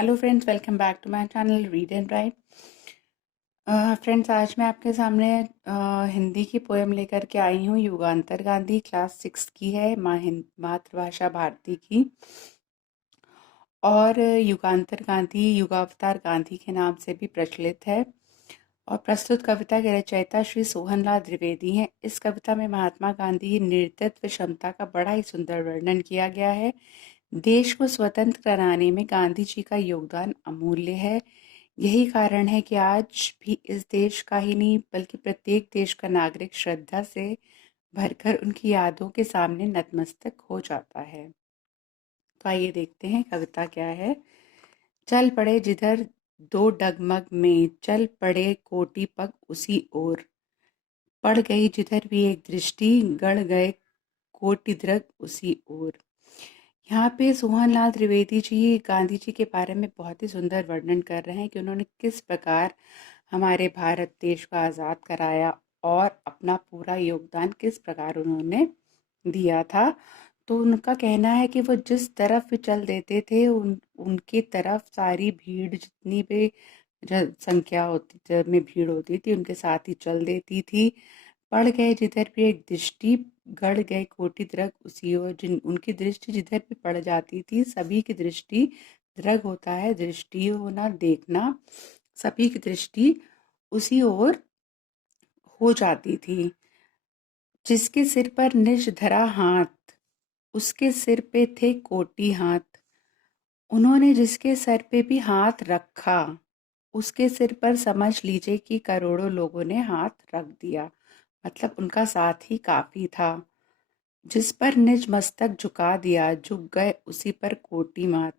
Hello friends, welcome back to my channel read and write. Friends, आज मैं आपके सामने हिंदी की पोएम लेकर के आई हूँ। युगांतर गांधी, क्लास 6 की है, मातृभाषा भारती की। और युगांतर गांधी युगावतार गांधी के नाम से भी प्रचलित है। और प्रस्तुत कविता के रचयिता श्री सोहनलाल द्विवेदी हैं। इस कविता में महात्मा गांधी की नेतृत्व क्षमता का बड़ा ही सुंदर वर्णन किया गया है। देश को स्वतंत्र कराने में गांधी जी का योगदान अमूल्य है। यही कारण है कि आज भी इस देश का ही नहीं बल्कि प्रत्येक देश का नागरिक श्रद्धा से भरकर उनकी यादों के सामने नतमस्तक हो जाता है। तो आइए देखते हैं कविता क्या है। चल पड़े जिधर दो डगमग में, चल पड़े कोटि पग उसी ओर। पड़ गई जिधर भी एक दृष्टि, गड़ गए कोटि दृग उसी ओर। यहाँ पे सोहनलाल त्रिवेदी जी गांधी जी के बारे में बहुत ही सुंदर वर्णन कर रहे हैं कि उन्होंने किस प्रकार हमारे भारत देश को आज़ाद कराया और अपना पूरा योगदान किस प्रकार उन्होंने दिया था। तो उनका कहना है कि वो जिस तरफ भी चल देते थे उनकी तरफ सारी भीड़, जितनी भी संख्या होती में भीड़ होती थी, उनके साथ ही चल देती थी। पड़ गए जिधर भी एक दृष्टि, गड़ गए कोटि दृग उसी ओर। जिन उनकी दृष्टि जिधर भी पड़ जाती थी, सभी की दृष्टि, दृग होता है दृष्टि होना, देखना, सभी की दृष्टि उसी ओर हो जाती थी। जिसके सिर पर निज धरा हाथ, उसके सिर पे थे कोटि हाथ। उन्होंने जिसके सर पे भी हाथ रखा, उसके सिर पर समझ लीजिए कि करोड़ों लोगों ने हाथ रख दिया। मतलब उनका साथ ही काफी था। जिस पर निज मस्तक झुका दिया, झुक गए उसी पर कोटि मात।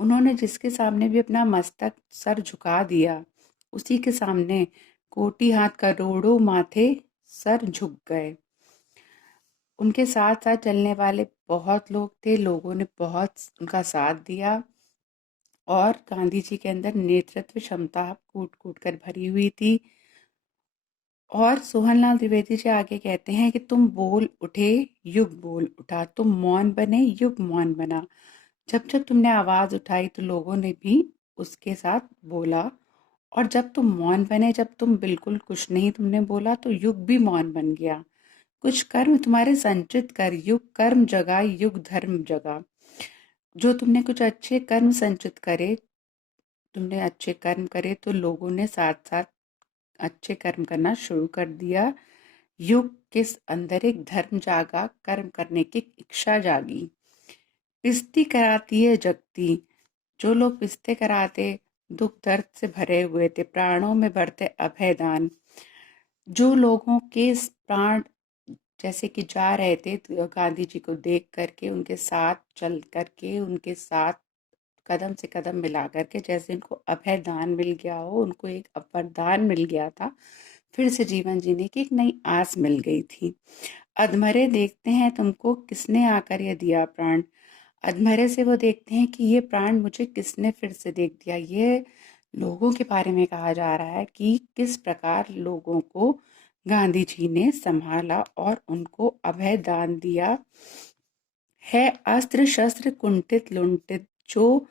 उन्होंने जिसके सामने भी अपना मस्तक, सर झुका दिया, उसी के सामने कोटि हाथ, करोड़ों माथे सर झुक गए। उनके साथ साथ चलने वाले बहुत लोग थे, लोगों ने बहुत उनका साथ दिया। और गांधी जी के अंदर नेतृत्व क्षमता कूट कूट कर भरी हुई थी। और सोहनलाल द्विवेदी जी आगे कहते हैं कि तुम बोल उठे, युग बोल उठा, तुम मौन बने, युग मौन बना। जब जब तुमने आवाज उठाई तो लोगों ने भी उसके साथ बोला। और जब तुम मौन बने, जब तुम बिल्कुल कुछ नहीं तुमने बोला, तो युग भी मौन बन गया। कुछ कर्म तुम्हारे संचित कर, युग कर्म जगा, युग धर्म जगा। जो तुमने कुछ अच्छे कर्म संचित करे, तुमने अच्छे कर्म करे, तो लोगों ने साथ साथ अच्छे कर्म करना शुरू कर दिया। युग के अंदर एक धर्म जागा, कर्म करने की इच्छा जागी। पिस्ती कराती है जगती, जो लोग पिस्ते कराते दुख दर्द से भरे हुए थे, प्राणों में भरते अभय दान। जो लोगों के प्राण जैसे कि जा रहे थे, तो गांधी जी को देख करके, उनके साथ चल करके, उनके साथ कदम से कदम मिला करके, जैसे उनको अभय दान मिल गया हो, उनको एक वरदान मिल गया था, फिर से जीवन जीने की एक नई आस मिल गई थी। अधमरे देखते हैं तुमको किसने आकर ये दिया प्राण। अधमरे से वो देखते हैं कि ये प्राण मुझे किसने फिर से देख दिया। ये लोगों के बारे में कहा जा रहा है कि किस प्रकार लोगों को गांधी जी ने संभाला और उनको अभय दान दिया है। अस्त्र शस्त्र कुंठित लुंठित, जो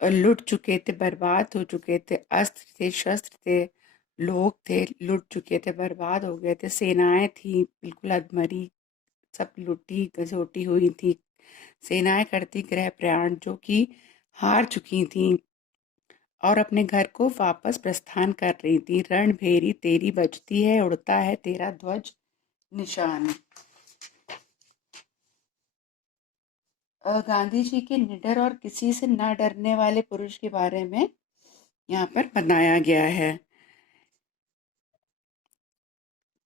लुट चुके थे, बर्बाद हो चुके थे, अस्त्र थे, शस्त्र थे, लोग थे, लुट चुके थे, बर्बाद हो गए थे, सेनाएं थी बिल्कुल अधमरी, सब लुटी घसोटी हुई थी। सेनाएं करती गृह प्रयाण, जो कि हार चुकी थी और अपने घर को वापस प्रस्थान कर रही थी। रणभेरी तेरी बजती है, उड़ता है तेरा ध्वज निशान। गांधी जी के निडर और किसी से न डरने वाले पुरुष के बारे में यहाँ पर बताया गया है।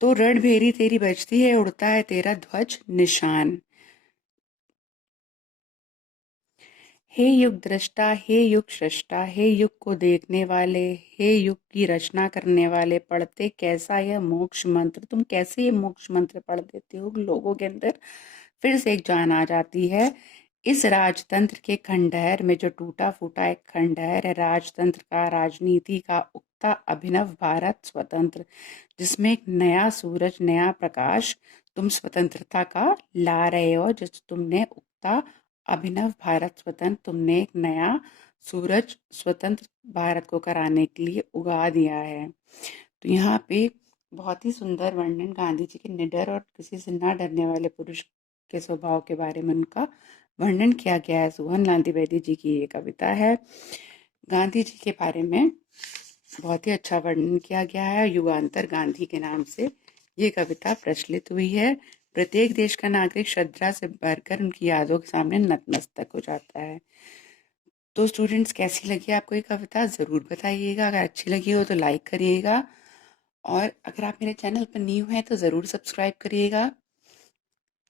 तो रणभेरी तेरी बजती है, उड़ता है तेरा ध्वज निशान। हे युग दृष्टा, हे युग सृष्टा, हे युग को देखने वाले, हे युग की रचना करने वाले, पढ़ते कैसा यह मोक्ष मंत्र, तुम कैसे ये मोक्ष मंत्र पढ़ देते हो। लोगों के अंदर फिर से एक जान आ जाती है। इस राजतंत्र के खंडहर में, जो टूटा फूटा एक खंडहर है राजतंत्र का, राजनीति का, उगता अभिनव भारत स्वतंत्र, जिसमें एक नया सूरज, नया प्रकाश तुम स्वतंत्रता का ला रहे हो। जिस तुमने उगता अभिनव भारत स्वतंत्र, तुमने एक नया सूरज स्वतंत्र भारत को कराने के लिए उगा दिया है। तो यहाँ पे बहुत ही सुंदर वर्णन गांधी जी के निडर और किसी से ना डरने वाले पुरुष के स्वभाव के बारे में उनका वर्णन किया गया है। सोहनलाल द्विवेदी जी की ये कविता है। गांधी जी के बारे में बहुत ही अच्छा वर्णन किया गया है। युगांतर गांधी के नाम से ये कविता प्रचलित हुई है। प्रत्येक देश का नागरिक श्रद्धा से भरकर उनकी यादों के सामने नतमस्तक हो जाता है। तो स्टूडेंट्स, कैसी लगी आपको ये कविता ज़रूर बताइएगा। अगर अच्छी लगी हो तो लाइक करिएगा, और अगर आप मेरे चैनल पर न्यू हैं तो ज़रूर सब्सक्राइब करिएगा।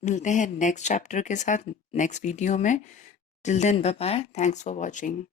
मिलते हैं नेक्स्ट चैप्टर के साथ नेक्स्ट वीडियो में। Till then, bye bye, thanks for watching.